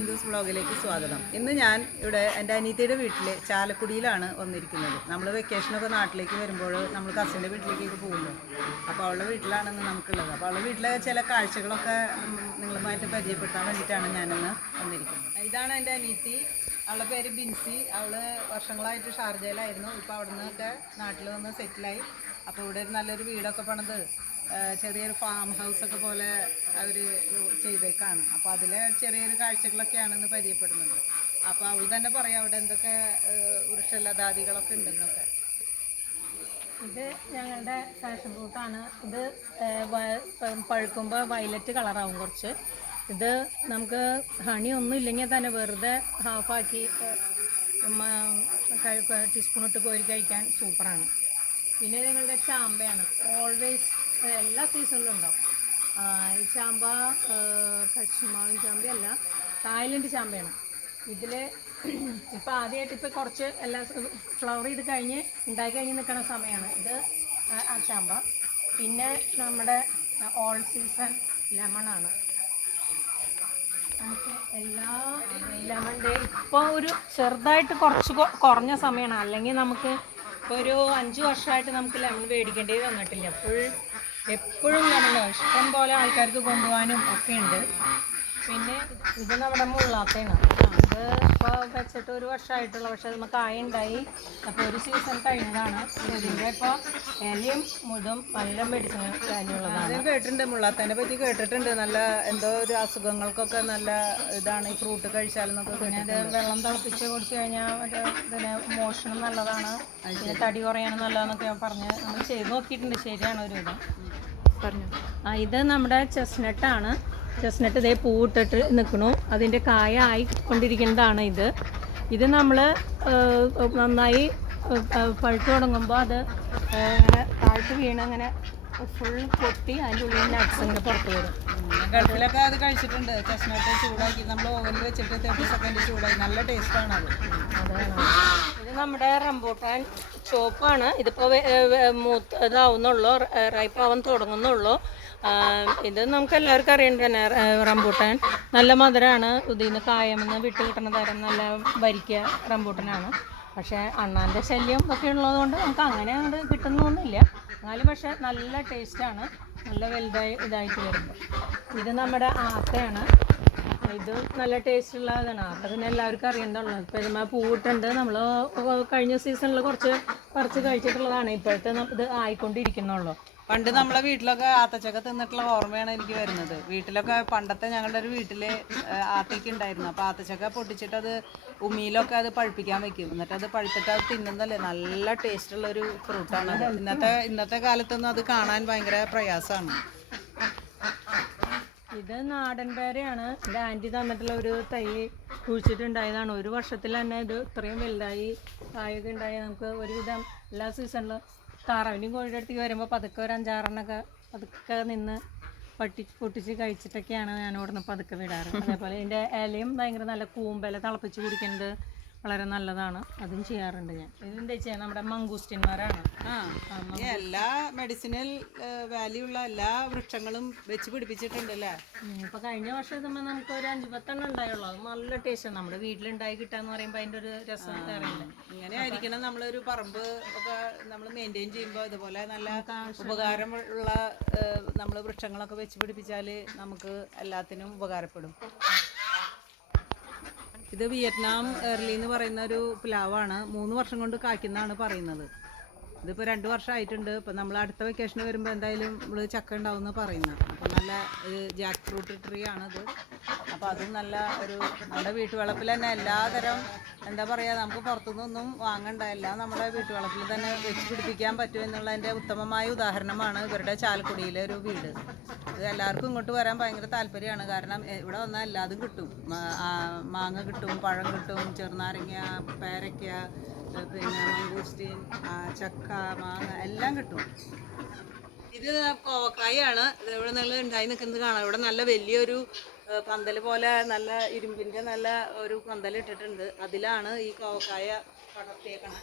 ബിന്ദുസ് വ്ളോഗിലേക്ക് സ്വാഗതം. ഇന്ന് ഞാൻ ഇവിടെ എൻ്റെ അനിയത്തിയുടെ വീട്ടിൽ ചാലക്കുടിയിലാണ് വന്നിരിക്കുന്നത്. നമ്മൾ വെക്കേഷനൊക്കെ നാട്ടിലേക്ക് വരുമ്പോൾ നമ്മൾ കസിൻ്റെ വീട്ടിലേക്കൊക്കെ പോകുന്നു. അപ്പോൾ അവളുടെ വീട്ടിലാണ് നമുക്കുള്ളത്. അപ്പോൾ അവളുടെ വീട്ടിലെ ചില കാഴ്ചകളൊക്കെ നിങ്ങളുമായിട്ട് പരിചയപ്പെടുത്താൻ വേണ്ടിയിട്ടാണ് ഞാനിന്ന് വന്നിരിക്കുന്നത്. ഇതാണ് എൻ്റെ അനിയത്തി. അവളുടെ പേര് ബിൻസി. അവൾ വർഷങ്ങളായിട്ട് ഷാർജയിലായിരുന്നു. ഇപ്പോൾ അവിടെ നിന്നൊക്കെ നാട്ടിൽ വന്ന് സെറ്റിലായി. അപ്പോൾ ഇവിടെ ഒരു നല്ലൊരു വീടൊക്കെ പണിത് ചെറിയൊരു ഫാം ഹൗസൊക്കെ പോലെ അവർ ചെയ്തേക്കാണ്. അപ്പോൾ അതിലെ ചെറിയൊരു കാഴ്ചകളൊക്കെയാണ് ഇന്ന് പരിചയപ്പെടുന്നത്. അപ്പോൾ അവൾ തന്നെ പറയാം അവിടെ എന്തൊക്കെ വൃക്ഷലതാദികളൊക്കെ ഉണ്ടെന്നൊക്കെ. ഇത് ഞങ്ങളുടെ ഫാഷൻ ഫ്രൂട്ടാണ്. ഇത് പഴുക്കുമ്പോൾ വയലറ്റ് കളറാവും കുറച്ച്. ഇത് നമുക്ക് ഹണി ഒന്നും ഇല്ലെങ്കിൽ തന്നെ വെറുതെ ഹാഫാക്കി ടീസ്പൂൺ ഇട്ട് കോരി കഴിക്കാൻ സൂപ്പറാണ്. പിന്നെ ഞങ്ങളുടെ ചാമ്പയാണ്. ഓൾവേസ് എല്ലാ സീസണിലും ഉണ്ടാവും. ഈ ചാമ്പ കശ്മാൻ ചാമ്പയല്ല, തായ്ലൻഡ് ചാമ്പയാണ്. ഇതിൽ ഇപ്പോൾ ആദ്യമായിട്ട് ഇപ്പോൾ കുറച്ച് എല്ലാ ഫ്ലവർ ചെയ്ത് കഴിഞ്ഞ് ഉണ്ടാക്കി കഴിഞ്ഞ് നിൽക്കുന്ന സമയമാണ് ഇത് ആ ചാമ്പ. പിന്നെ നമ്മുടെ ഓൾ സീസൺ ലെമണാണ്. നമുക്ക് എല്ലാ ലെമണിൻ്റെ ഇപ്പോൾ ഒരു ചെറുതായിട്ട് കുറച്ച് കുറഞ്ഞ സമയമാണ്. അല്ലെങ്കിൽ നമുക്ക് ഇപ്പോൾ ഒരു 5 വർഷമായിട്ട് നമുക്ക് ലെമൺ മേടിക്കേണ്ടത് വന്നിട്ടില്ല. എപ്പോഴും ലെമണോ ഇഷ്ടം പോലെ ആൾക്കാർക്ക് കൊണ്ടുപോകാനും ഒക്കെ ഉണ്ട്. പിന്നെ ഇത് നമ്മുടെ മുള്ളാത്തയാണ്. അത് ഇപ്പോൾ വെച്ചിട്ട് 1 വർഷമായിട്ടുള്ള, പക്ഷെ അത് നമുക്ക് കായ ഉണ്ടായി. അപ്പോൾ ഒരു സീസൺ കഴിഞ്ഞതാണ്. ഇതിൻ്റെ ഇപ്പോൾ ഇലയും മുതും നല്ല മെഡിസിൻ വാല്യൂ ഉള്ളതാണ്. ഞാൻ കേട്ടിട്ടുണ്ട്, മുള്ളാത്തേനെ പറ്റി കേട്ടിട്ടുണ്ട്. നല്ല എന്തോ ഒരു അസുഖങ്ങൾക്കൊക്കെ നല്ല ഇതാണ് ഈ ഫ്രൂട്ട് കഴിച്ചാലെന്നൊക്കെ. പിന്നെ അത് വെള്ളം തിളപ്പിച്ച് കുടിച്ച് കഴിഞ്ഞാൽ ഇതിന് മോഷണം നല്ലതാണ്, പിന്നെ തടി കുറയാനും നല്ലതെന്നൊക്കെ പറഞ്ഞ് നമ്മൾ ചെയ്ത് നോക്കിയിട്ടുണ്ട്. ശരിയാണ് ഒരു ഇത് പറഞ്ഞു. ഇത് നമ്മുടെ ചെസ്നട്ടാണ്. ചെസ്നട്ട് ഇതേ പൂവിട്ടിട്ട് നിൽക്കണു. അതിൻ്റെ കായ ആയിക്കൊണ്ടിരിക്കുന്നതാണ് ഇത്. ഇത് നമ്മൾ നന്നായി പഴുത്ത് തുടങ്ങുമ്പോൾ അത് ഇങ്ങനെ താഴ്ത്ത് വീണ് അങ്ങനെ ഫുൾ പൊട്ടി അതിൻ്റെ ഉള്ളിൽ നട്ട്സ് ഇങ്ങനെ പുറത്ത് വരും. ഗൾഫിലൊക്കെ അത് കഴിച്ചിട്ടുണ്ട്. ചെസ്നട്ട് ചൂടാക്കി നമ്മൾ ഓവനിൽ വെച്ചിട്ട് 30 സെക്കൻഡ് ചൂടായി നല്ല ടേസ്റ്റാണ് അത്. അതാണ്. ഇത് നമ്മുടെ റംബൂട്ടാൻ ചോപ്പാണ്. ഇതിപ്പോൾ ഇതാവുന്നുള്ളൂ, റൈപ്പാവാൻ തുടങ്ങുന്നുള്ളൂ. ഇത് നമുക്ക് എല്ലാവർക്കും അറിയേണ്ടത് തന്നെ. റംബൂട്ടാൻ നല്ല മധുരമാണ്. ഇതിൽ നിന്ന് കായമെന്ന് വിട്ട് കിട്ടുന്ന തരം നല്ല വരിക്ക റംബൂട്ടാനാണ്. പക്ഷേ അണ്ണാൻ്റെ ശല്യം ഒക്കെ ഉള്ളതുകൊണ്ട് നമുക്ക് അങ്ങനെ അങ്ങോട്ട് കിട്ടുന്നൊന്നുമില്ല. എന്നാലും പക്ഷേ നല്ല ടേസ്റ്റാണ്, നല്ല വലുതായി ഇതായിട്ട് വരുമ്പോൾ. ഇത് നമ്മുടെ ആത്തയാണ്. ഇത് നല്ല ടേസ്റ്റുള്ള ഇതാണ്. ആത്ത പിന്നെ എല്ലാവർക്കും അറിയേണ്ടതുള്ളൂ. ഇപ്പോൾ ഇതുമ്പോൾ പൂവിട്ടുണ്ട്. നമ്മൾ കഴിഞ്ഞ സീസണിൽ കുറച്ച് പറിച്ച് കഴിച്ചിട്ടുള്ളതാണ്. ഇപ്പോഴത്തെ ഇത് ആയിക്കൊണ്ടിരിക്കുന്നുള്ളൂ. പണ്ട് നമ്മളെ വീട്ടിലൊക്കെ ആത്തച്ചക്ക തിന്നിട്ടുള്ള ഓർമ്മയാണ് എനിക്ക് വരുന്നത്. വീട്ടിലൊക്കെ പണ്ടത്തെ ഞങ്ങളുടെ ഒരു വീട്ടിൽ ആത്തയ്ക്ക് ഉണ്ടായിരുന്നു. അപ്പോൾ ആത്തച്ചക്ക പൊട്ടിച്ചിട്ട് അത് ഉമിയിലൊക്കെ അത് പഴുപ്പിക്കാൻ വെക്കും. എന്നിട്ട് അത് പഴുത്തിട്ട് അത് തിന്നുന്നല്ലേ നല്ല ടേസ്റ്റുള്ളൊരു ഫ്രൂട്ടാണ്. ഇന്നത്തെ കാലത്തൊന്നും അത് കാണാൻ ഭയങ്കര പ്രയാസമാണ്. ഇത് നാടൻ പേരയാണ്. എൻ്റെ ആൻറ്റി തന്നിട്ടുള്ള ഒരു തൈ കുഴിച്ചിട്ടുണ്ടായതാണ്. 1 വർഷത്തിൽ തന്നെ ഇത് ഇത്രയും വലുതായി കായൊക്കെ ഉണ്ടായി. നമുക്ക് ഒരുവിധം എല്ലാ സീസണിലും താറാവിൻ്റെയും കോഴിയുടെ അടുത്തേക്ക് വരുമ്പോൾ പതുക്കെ ഒരു 5-6 പതുക്കെ നിന്ന് പൊട്ടിച്ച് കഴിച്ചിട്ടൊക്കെയാണ് ഞാൻ ഇവിടെ നിന്ന് പതുക്കെ വിടാറ്. അതേപോലെ ഇതിൻ്റെ ഇലയും ഭയങ്കര നല്ല കൂമ്പല തിളപ്പിച്ച് കുടിക്കുന്നത് വളരെ നല്ലതാണ്. അതും ചെയ്യാറുണ്ട് ഞാൻ. ഇതെന്താ വെച്ചാൽ നമ്മുടെ മംഗൂസ്റ്റിന്മാരാണ്. എല്ലാ മെഡിസിനൽ വാല്യൂ ഉള്ള എല്ലാ വൃക്ഷങ്ങളും വെച്ച് പിടിപ്പിച്ചിട്ടുണ്ടല്ലേ. ഇപ്പോൾ കഴിഞ്ഞ വർഷം ഇതുമ്പോൾ നമുക്ക് ഒരു 5-10 ഉണ്ടായുള്ളൂ. അത് നല്ല ടേസ്റ്റാണ്. നമ്മുടെ വീട്ടിലുണ്ടായി കിട്ടാന്ന് പറയുമ്പോൾ അതിൻ്റെ ഒരു രസം അറിയില്ല. ഇങ്ങനെ ആയിരിക്കണം നമ്മളൊരു പറമ്പ് ഒക്കെ നമ്മൾ മെയിൻറ്റെയിൻ ചെയ്യുമ്പോൾ. ഇതുപോലെ നല്ല ഉപകാരമുള്ള നമ്മൾ വൃക്ഷങ്ങളൊക്കെ വെച്ച് പിടിപ്പിച്ചാൽ നമുക്ക് എല്ലാത്തിനും ഉപകാരപ്പെടും. ഇത് വിയറ്റ്നാം എർലി എന്ന് പറയുന്ന ഒരു പ്ലാവാണ്. 3 വർഷം കൊണ്ട് കായ്ക്കുന്നതാണ് പറയുന്നത്. ഇതിപ്പോൾ 2 വർഷമായിട്ടുണ്ട്. ഇപ്പം നമ്മൾ അടുത്ത വെക്കേഷന് വരുമ്പോൾ എന്തായാലും നമ്മൾ ചക്ക ഉണ്ടാവും എന്ന് പറയുന്നത്. അപ്പം നല്ല ജാക്ക് ഫ്രൂട്ട് ട്രീ ആണിത്. അപ്പോൾ അതും നല്ല ഒരു നമ്മുടെ വീട്ടുവളപ്പിൽ തന്നെ എല്ലാതരം എന്താ പറയുക, നമുക്ക് പുറത്തുനിന്നൊന്നും വാങ്ങണ്ട, എല്ലാം നമ്മുടെ വീട്ടുവളപ്പിൽ തന്നെ വെച്ച് പിടിപ്പിക്കാൻ പറ്റും എന്നുള്ളതിൻ്റെ ഉത്തമമായ ഉദാഹരണമാണ് ഇവരുടെ ചാലക്കുടിയിലെ ഒരു വീട്. ഇത് എല്ലാവർക്കും ഇങ്ങോട്ട് വരാൻ ഭയങ്കര താല്പര്യമാണ്. കാരണം ഇവിടെ വന്നാൽ എല്ലാതും കിട്ടും. മാങ്ങ കിട്ടും, പഴം കിട്ടും, ചെറുനാരങ്ങ, പേരയ്ക്ക, പിന്നെ മംഗൂസ്റ്റീൻ, ചക്ക, മാങ്ങ എല്ലാം കിട്ടും. ഇത് കോവക്കായാണ്. ഇത് ഇവിടെ നിങ്ങൾ ഉണ്ടായി നിൽക്കുന്നത് കാണാം. ഇവിടെ നല്ല വലിയൊരു പന്തൽ പോലെ നല്ല ഇരുമ്പിൻ്റെ നല്ല ഒരു പന്തൽ ഇട്ടിട്ടുണ്ട്. അതിലാണ് ഈ കോവക്കായ പടർത്തിയേക്കണം.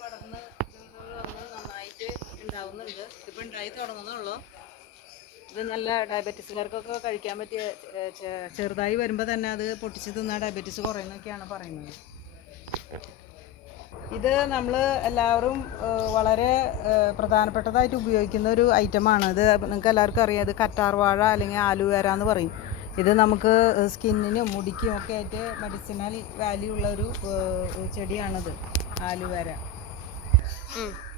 പടർന്ന് നന്നായിട്ട് ഉണ്ടാവുന്നുണ്ട്. ഇപ്പം ഉണ്ടായി തുടങ്ങുന്നുള്ളൂ. ഇത് നല്ല ഡയബറ്റീസുകാർക്കൊക്കെ കഴിക്കാൻ പറ്റിയ ചെറുതായി വരുമ്പോൾ തന്നെ അത് പൊട്ടിച്ച് തിന്നാൽ ഡയബറ്റീസ് കുറയുന്നൊക്കെയാണ് പറയുന്നത്. ഇത് നമ്മൾ എല്ലാവരും വളരെ പ്രധാനപ്പെട്ടതായിട്ട് ഉപയോഗിക്കുന്ന ഒരു ഐറ്റമാണ്. ഇത് നിങ്ങൾക്ക് എല്ലാവർക്കും അറിയാം. ഇത് കറ്റാർവാഴ അല്ലെങ്കിൽ ആലുവേര എന്ന് പറയും. ഇത് നമുക്ക് സ്കിന്നിനും മുടിക്കും ഒക്കെ ആയിട്ട് മെഡിസിനൽ വാല്യൂ ഉള്ള ഒരു ചെടിയാണിത്, ആലുവേര.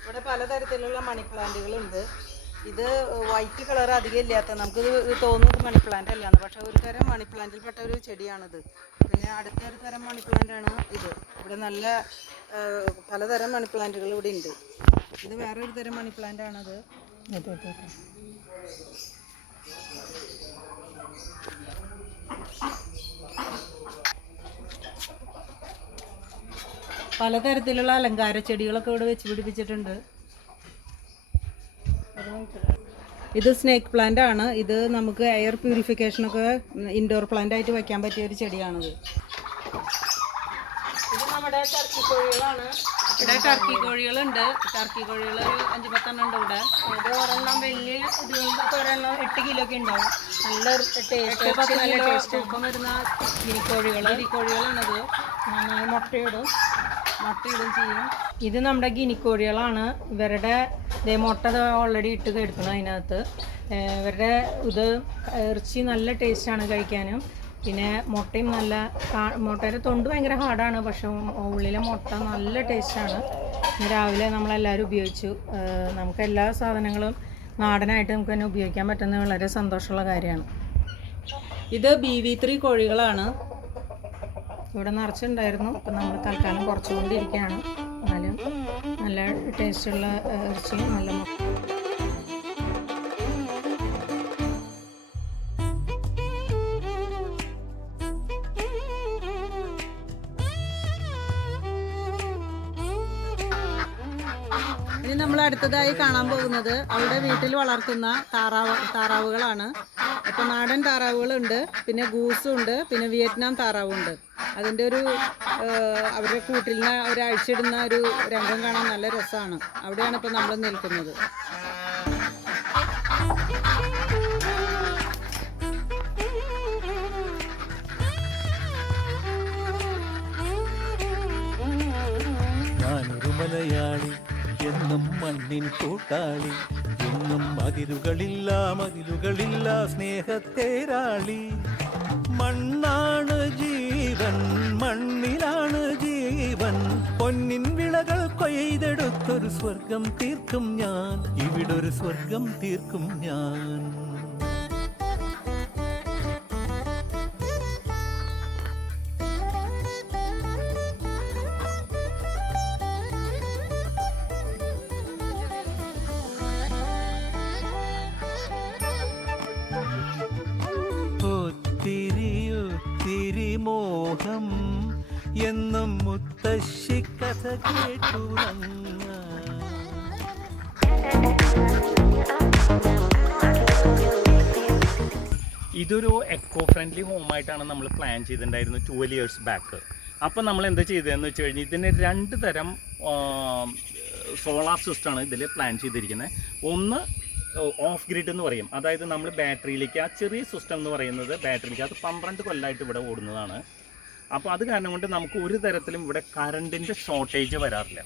ഇവിടെ പലതരത്തിലുള്ള മണി പ്ലാന്റുകളുണ്ട്. ഇത് വൈറ്റ് കളർ അധികം ഇല്ലാത്ത, നമുക്കിത് തോന്നുന്നത് മണി പ്ലാന്റ് അല്ലാന്ന്, പക്ഷേ ഒരു തരം മണി പ്ലാന്റിൽപ്പെട്ട ഒരു ചെടിയാണിത്. പിന്നെ അടുത്തൊരു തരം മണി പ്ലാന്റാണ് ഇത്. ഇവിടെ നല്ല പലതരം മണി പ്ലാന്റുകൾ ഇവിടെ ഉണ്ട്. ഇത് വേറൊരു തരം മണി പ്ലാന്റ് ആണത്. പലതരത്തിലുള്ള അലങ്കാര ചെടികളൊക്കെ ഇവിടെ വെച്ച് പിടിപ്പിച്ചിട്ടുണ്ട്. ഇത് സ്നേക്ക് പ്ലാന്റ് ആണ്. ഇത് നമുക്ക് എയർ പ്യൂരിഫിക്കേഷനൊക്കെ ഇൻഡോർ പ്ലാന്റ് ആയിട്ട് വെക്കാൻ പറ്റിയ ഒരു ചെടിയാണിത്. ഇത് നമ്മുടെ ടർക്കി കോഴികളാണ്. ഇവിടെ ടർക്കി കോഴികളുണ്ട്. ടർക്കി കോഴികൾ ഒരു 5-10 ഉണ്ട് ഇവിടെ. ഇത് ഒരെണ്ണം വലിയ ഇതുകൊണ്ടൊക്കെ ഒരെണ്ണം 8 കിലോ ഒക്കെ ഉണ്ടാവും. നല്ല ടേസ്റ്റ് തൂക്കം വരുന്ന ഗിനിക്കോഴികളാണിത്. നന്നായി മുട്ടയിടും ചെയ്യും. ഇത് നമ്മുടെ ഗിനിക്കോഴികളാണ്. ഇവരുടെ മുട്ട ഓൾറെഡി ഇട്ട് എടുക്കണം അതിനകത്ത്. ഇവരുടെ ഇത് ഇറച്ചി നല്ല ടേസ്റ്റാണ് കഴിക്കാനും. പിന്നെ മുട്ടയും നല്ല, മുട്ടയുടെ തൊണ്ട് ഭയങ്കര ഹാർഡാണ്, പക്ഷെ ഉള്ളിലെ മുട്ട നല്ല ടേസ്റ്റാണ്. രാവിലെ നമ്മളെല്ലാവരും ഉപയോഗിച്ചു. നമുക്ക് എല്ലാ സാധനങ്ങളും നാടനായിട്ട് നമുക്ക് തന്നെ ഉപയോഗിക്കാൻ പറ്റുന്നത് വളരെ സന്തോഷമുള്ള കാര്യമാണ്. ഇത് BV3 കോഴികളാണ്. ഇവിടെ നിറച്ചുണ്ടായിരുന്നു. ഇപ്പം നമ്മൾ തൽക്കാലം കുറച്ചുകൊണ്ടിരിക്കുകയാണ്. എന്നാലും നല്ല ടേസ്റ്റുള്ള ഇറച്ചിയും നല്ല മുട്ട. ഇനി നമ്മൾ അടുത്തതായി കാണാൻ പോകുന്നത് അവരുടെ വീട്ടിൽ വളർത്തുന്ന താറാവുകളാണ്. ഇപ്പം നാടൻ താറാവുകളുണ്ട്, പിന്നെ ഗൂസും ഉണ്ട്, പിന്നെ വിയറ്റ്നാം താറാവുണ്ട്. അതിൻ്റെ ഒരു അവരുടെ കൂട്ടിൽ നിന്ന് അവർ അഴിച്ചിടുന്ന ഒരു രംഗം കാണാൻ നല്ല രസമാണ്. അവിടെയാണ് ഇപ്പം നമ്മൾ നിൽക്കുന്നത്. ഞാനൊരു മലയാളി, എന്നും മണ്ണിൻ കൂട്ടാളി, എന്നും മതിലുകളില്ല സ്നേഹത്തേരാളി. മണ്ണാണ് ജീവൻ, മണ്ണിലാണ് ജീവൻ, പൊന്നിൻ വിളകൾ കൊയ്തെടുത്തൊരു സ്വർഗം തീർക്കും ഞാൻ, ഇവിടൊരു സ്വർഗം തീർക്കും ഞാൻ. ഒത്തിരി മോഹം എന്നും മുത്തശ്ശി കഥ കേട്ടുറങ്ങ. ഇതൊരു എക്കോ ഫ്രണ്ട്ലി ഹോമായിട്ടാണ് നമ്മൾ പ്ലാൻ ചെയ്തിട്ടുണ്ടായിരുന്നു 12 years ബാക്ക്. അപ്പം നമ്മൾ എന്താ ചെയ്തതെന്ന് വെച്ച് കഴിഞ്ഞാൽ ഇതിന് 2 തരം സോളാർ സിസ്റ്റമാണ് ഇതിൽ പ്ലാൻ ചെയ്തിരിക്കുന്നത്. ഒന്ന് ഓഫ് ഗ്രിഡ് എന്ന് പറയും, അതായത് നമ്മൾ ബാറ്ററിയിലേക്ക്, ആ ചെറിയ സിസ്റ്റം എന്ന് പറയുന്നത് ബാറ്ററിയിലേക്ക്, അത് 12 കൊല്ലമായിട്ട് ഇവിടെ ഓടുന്നതാണ്. അപ്പോൾ അത് കാരണം കൊണ്ട് നമുക്ക് ഒരു തരത്തിലും ഇവിടെ കറണ്ടിൻ്റെ ഷോർട്ടേജ് വരാറില്ല.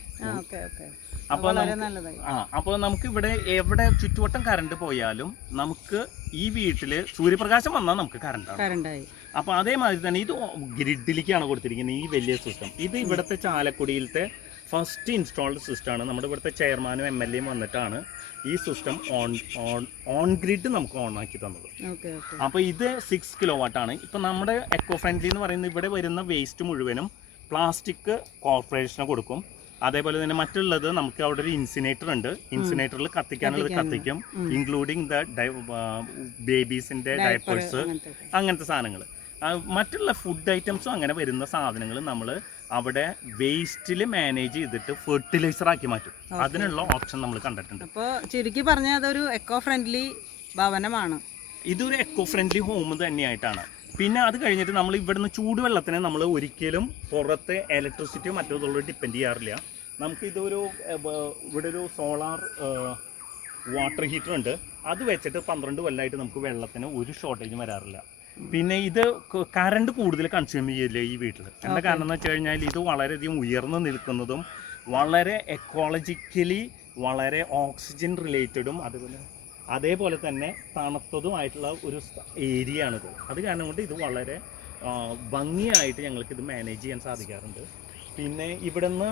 അപ്പോൾ നമുക്ക് ഇവിടെ എവിടെ ചുറ്റുവട്ടം കറണ്ട് പോയാലും നമുക്ക് ഈ വീട്ടിൽ സൂര്യപ്രകാശം വന്നാൽ നമുക്ക് കറണ്ടായി. അപ്പോൾ അതേമാതിരി തന്നെ ഇത് ഗ്രിഡിലേക്കാണ് കൊടുത്തിരിക്കുന്നത് ഈ വലിയ സിസ്റ്റം. ഇത് ഇവിടുത്തെ ചാലക്കുടിയിലത്തെ ഫസ്റ്റ് ഇൻസ്റ്റാൾഡ് സിസ്റ്റമാണ്. നമ്മുടെ ഇവിടുത്തെ ചെയർമാനും MLA യും വന്നിട്ടാണ് ഈ സിസ്റ്റം ഓൺ ഗ്രിഡ് നമുക്ക് ഓൺ ആക്കി തന്നത്. അപ്പോൾ ഇത് 6 kilowatt ആണ്. ഇപ്പം നമ്മുടെ എക്കോ ഫ്രണ്ട്ലി എന്ന് പറയുന്നത് ഇവിടെ വരുന്ന വേസ്റ്റ് മുഴുവനും പ്ലാസ്റ്റിക് കോർപ്പറേഷന് കൊടുക്കും. അതേപോലെ തന്നെ മറ്റുള്ളത് നമുക്ക് അവിടെ ഒരു ഇൻസിനേറ്റർ ഉണ്ട്. ഇൻസിനേറ്ററിൽ കത്തിക്കാനുള്ളത് കത്തിക്കും, ഇൻക്ലൂഡിങ് ബേബീസിൻ്റെ ഡയപ്പേഴ്സ്, അങ്ങനത്തെ സാധനങ്ങൾ. മറ്റുള്ള ഫുഡ് ഐറ്റംസും അങ്ങനെ വരുന്ന സാധനങ്ങൾ നമ്മൾ അവിടെ വേസ്റ്റിൽ മാനേജ് ചെയ്തിട്ട് ഫെർട്ടിലൈസർ ആക്കി മാറ്റും. അതിനുള്ള ഓപ്ഷൻ നമ്മൾ കണ്ടിട്ടുണ്ട്. അപ്പോൾ ചുരുക്കി പറഞ്ഞാൽ അതൊരു എക്കോ ഫ്രണ്ട്ലി ഭവനമാണ്. ഇതൊരു എക്കോ ഫ്രണ്ട്ലി ഹോം തന്നെയായിട്ടാണ്. പിന്നെ അത് കഴിഞ്ഞിട്ട് നമ്മൾ ഇവിടുന്ന് ചൂടുവെള്ളത്തിനെ നമ്മൾ ഒരിക്കലും പുറത്തെ ഇലക്ട്രിസിറ്റിയോ മറ്റോ ഡിപ്പെൻഡ് ചെയ്യാറില്ല. നമുക്ക് ഇതൊരു ഇവിടെ ഒരു സോളാർ വാട്ടർ ഹീറ്റർ ഉണ്ട്. അത് വെച്ചിട്ട് 12 കൊല്ലമായിട്ട് നമുക്ക് വെള്ളത്തിന് ഒരു ഷോർട്ടേജും വരാറില്ല. പിന്നെ ഇത് കറണ്ട് കൂടുതൽ കൺസ്യൂം ചെയ്യില്ല ഈ വീട്ടിൽ. എന്താ കാരണം എന്ന് വെച്ച് കഴിഞ്ഞാൽ ഇത് വളരെയധികം ഉയർന്നു നിൽക്കുന്നതും വളരെ എക്കോളജിക്കലി വളരെ ഓക്സിജൻ റിലേറ്റഡും അതേപോലെ തന്നെ തണുത്തതുമായിട്ടുള്ള ഒരു ഏരിയ ആണിത്. അത് കാരണം കൊണ്ട് ഇത് വളരെ ഭംഗിയായിട്ട് ഞങ്ങൾക്ക് ഇത് മാനേജ് ചെയ്യാൻ സാധിക്കാറുണ്ട്. പിന്നെ ഇവിടുന്ന്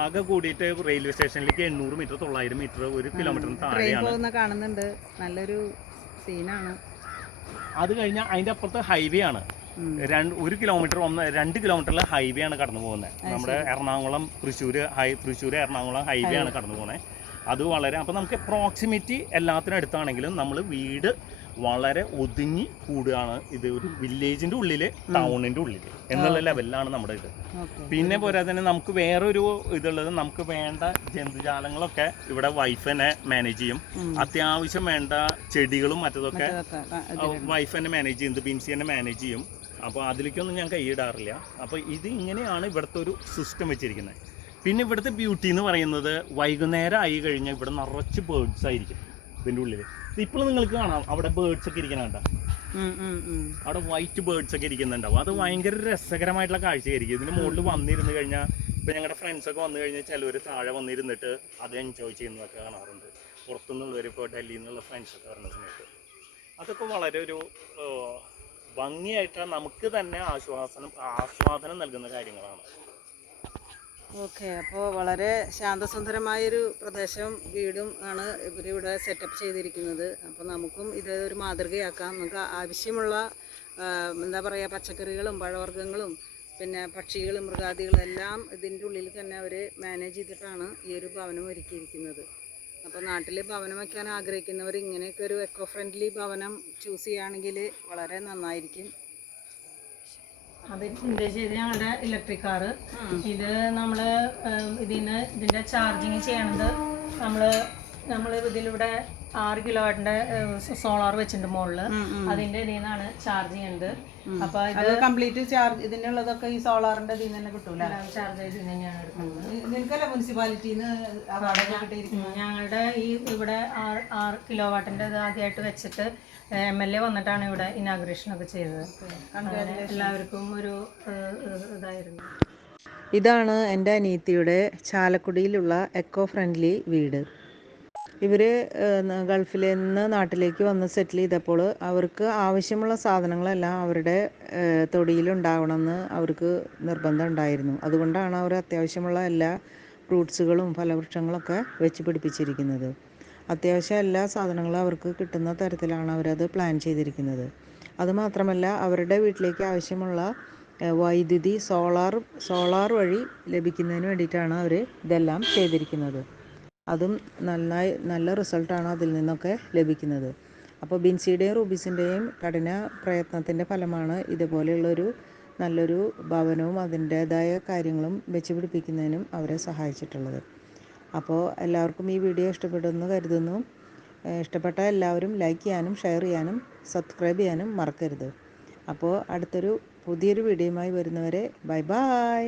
ആകെ കൂടിയിട്ട് റെയിൽവേ സ്റ്റേഷനിലേക്ക് 800 മീറ്റർ 900 മീറ്റർ 1 കിലോമീറ്ററിന് താഴെയാണ് കാണുന്നുണ്ട്. നല്ലൊരു സീനാണ്. അത് കഴിഞ്ഞാൽ അതിൻ്റെ അപ്പുറത്ത് ഹൈവേ ആണ്. 1 കിലോമീറ്റർ 2 കിലോമീറ്ററിൽ ഹൈവേ ആണ് കടന്നു പോകുന്നത്. നമ്മുടെ എറണാകുളം തൃശ്ശൂർ എറണാകുളം ഹൈവേ ആണ് കടന്നു പോകുന്നത്. അത് വളരെ അപ്പോൾ നമുക്ക് പ്രോക്സിമിറ്റി എല്ലാത്തിനും അടുത്താണെങ്കിലും നമ്മൾ വീട് വളരെ ഒതുങ്ങി കൂടുകയാണ്. ഇത് ഒരു വില്ലേജിൻ്റെ ഉള്ളിൽ ടൗണിൻ്റെ ഉള്ളിൽ എന്നുള്ള ലെവലിലാണ് നമ്മുടെ ഇത്. പിന്നെ പോരാ തന്നെ നമുക്ക് വേറൊരു ഇതുള്ളത്, നമുക്ക് വേണ്ട ജന്തുജാലങ്ങളൊക്കെ ഇവിടെ വൈഫ് തന്നെ മാനേജ് ചെയ്യും. അത്യാവശ്യം വേണ്ട ചെടികളും മറ്റതൊക്കെ വൈഫ് തന്നെ മാനേജ് ചെയ്യുന്നത്, ബിൻസി തന്നെ മാനേജ് ചെയ്യും. അപ്പോൾ അതിലേക്കൊന്നും ഞാൻ കൈയിടാറില്ല. അപ്പോൾ ഇത് ഇങ്ങനെയാണ് ഇവിടുത്തെ ഒരു സിസ്റ്റം വെച്ചിരിക്കുന്നത്. പിന്നെ ഇവിടുത്തെ ബ്യൂട്ടി എന്ന് പറയുന്നത് വൈകുന്നേരം ആയി കഴിഞ്ഞാൽ ഇവിടെ നിറച്ച് ബേർഡ്സ് ആയിരിക്കും ഇതിൻ്റെ ഉള്ളിൽ. ഇപ്പോൾ നിങ്ങൾക്ക് കാണാം അവിടെ ബേർഡ്സ് ഒക്കെ ഇരിക്കുന്നുണ്ടോ, അവിടെ വൈറ്റ് ബേർഡ്സ് ഒക്കെ ഇരിക്കുന്നുണ്ടാവും. അത് ഭയങ്കര രസകരമായിട്ടുള്ള കാഴ്ചയായിരിക്കും. ഇതിന് മുകളിൽ വന്നിരുന്ന് കഴിഞ്ഞാൽ ഇപ്പം ഞങ്ങളുടെ ഫ്രണ്ട്സൊക്കെ വന്നു കഴിഞ്ഞാൽ ചിലവർ താഴെ വന്നിരുന്നിട്ട് അത് എൻജോയ് ചെയ്യുന്നതൊക്കെ കാണാറുണ്ട്. പുറത്തുനിന്നുള്ളവർ ഇപ്പോൾ ഡൽഹിയിൽ നിന്നുള്ള ഫ്രണ്ട്സൊക്കെ വരുന്ന സമയത്ത് അതൊക്കെ വളരെ ഒരു ഭംഗിയായിട്ട് നമുക്ക് തന്നെ ആസ്വാദനം നൽകുന്ന കാര്യങ്ങളാണ്. ഓക്കെ, അപ്പോൾ വളരെ ശാന്തസുന്ദരമായൊരു പ്രദേശം വീടും ആണ് ഇവരിവിടെ സെറ്റപ്പ് ചെയ്തിരിക്കുന്നത്. അപ്പോൾ നമുക്കും ഇത് ഒരു മാതൃകയാക്കാം. നമുക്ക് ആവശ്യമുള്ള എന്താ പറയുക, പച്ചക്കറികളും പഴവർഗ്ഗങ്ങളും പിന്നെ പക്ഷികളും മൃഗാദികളും എല്ലാം ഇതിൻ്റെ ഉള്ളിൽ തന്നെ അവർ മാനേജ് ചെയ്തിട്ടാണ് ഈ ഒരു ഭവനം ഒരുക്കിയിരിക്കുന്നത്. അപ്പോൾ നാട്ടിൽ ഭവനം വയ്ക്കാൻ ആഗ്രഹിക്കുന്നവർ ഇങ്ങനെയൊക്കെ ഒരു എക്കോ ഫ്രണ്ട്ലി ഭവനം ചൂസ് ചെയ്യുകയാണെങ്കിൽ വളരെ നന്നായിരിക്കും. ഇത് ഞങ്ങളുടെ ഇലക്ട്രിക് കാറ്. ഇത് നമ്മൾ ഇതിൻ്റെ ചാർജിങ് ചെയ്യണത് നമ്മൾ ഇതിലൂടെ 6 കിലോവാട്ടിന്റെ സോളാർ വെച്ചിട്ടുണ്ട് മുകളിൽ. അതിന്റെ ഇതിൽ നിന്നാണ് ചാർജ് ചെയ്യുന്നത്. അപ്പൊ ഇത് കംപ്ലീറ്റ് ചാർജ് ഇതിനുള്ളതൊക്കെ ഈ സോളാറിന്റെ ഇതിൽ തന്നെ കിട്ടൂല. ചാർജ് ചെയ്ത് തന്നെയാണ് എടുക്കുന്നത്. നിങ്ങൾക്കല്ല മുനിസിപ്പാലിറ്റിന്ന് ഞങ്ങളുടെ ഈ ഇവിടെ 6 കിലോവാട്ടിന്റെ ഇത് ആദ്യമായിട്ട് വെച്ചിട്ട് MLA വന്നിട്ടാണ് ഇവിടെ ഇനാഗുറേഷൻ ഒക്കെ ചെയ്തത്. എല്ലാവർക്കും ഒരു ഇതായിരുന്നു. ഇതാണ് എൻ്റെ അനിയത്തിയുടെ ചാലക്കുടിയിലുള്ള എക്കോ ഫ്രണ്ട്ലി വീട്. ഇവർ ഗൾഫിൽ നിന്ന് നാട്ടിലേക്ക് വന്ന് സെറ്റിൽ ചെയ്തപ്പോൾ അവർക്ക് ആവശ്യമുള്ള സാധനങ്ങളെല്ലാം അവരുടെ തൊടിയിലുണ്ടാവണമെന്ന് അവർക്ക് നിർബന്ധം ഉണ്ടായിരുന്നു. അതുകൊണ്ടാണ് അവർ അത്യാവശ്യമുള്ള എല്ലാ ഫ്രൂട്ട്സുകളും ഫലവൃക്ഷങ്ങളൊക്കെ വെച്ച് പിടിപ്പിച്ചിരിക്കുന്നത്. അത്യാവശ്യം എല്ലാ സാധനങ്ങളും അവർക്ക് കിട്ടുന്ന തരത്തിലാണ് അവരത് പ്ലാൻ ചെയ്തിരിക്കുന്നത്. അതുമാത്രമല്ല അവരുടെ വീട്ടിലേക്ക് ആവശ്യമുള്ള വൈദ്യുതി സോളാർ വഴി ലഭിക്കുന്നതിന് വേണ്ടിയിട്ടാണ് അവർ ഇതെല്ലാം ചെയ്തിരിക്കുന്നത്. അതും നല്ല റിസൾട്ടാണ് അതിൽ നിന്നൊക്കെ ലഭിക്കുന്നത്. അപ്പോൾ ബിൻസിയുടെയും റൂബീസിൻ്റെയും കഠിന പ്രയത്നത്തിൻ്റെ ഫലമാണ് ഇതുപോലെയുള്ളൊരു നല്ലൊരു ഭവനവും അതിൻ്റേതായ കാര്യങ്ങളും വെച്ച് പിടിപ്പിക്കുന്നതിനും അവരെ സഹായിച്ചിട്ടുള്ളത്. അപ്പോൾ എല്ലാവർക്കും ഈ വീഡിയോ ഇഷ്ടപ്പെടുമെന്ന് കരുതുന്നു. ഇഷ്ടപ്പെട്ട എല്ലാവരും ലൈക്ക് ചെയ്യാനും ഷെയർ ചെയ്യാനും സബ്സ്ക്രൈബ് ചെയ്യാനും മറക്കരുത്. അപ്പോൾ പുതിയൊരു വീഡിയോയുമായി വരുന്നവരെ ബൈ ബൈ.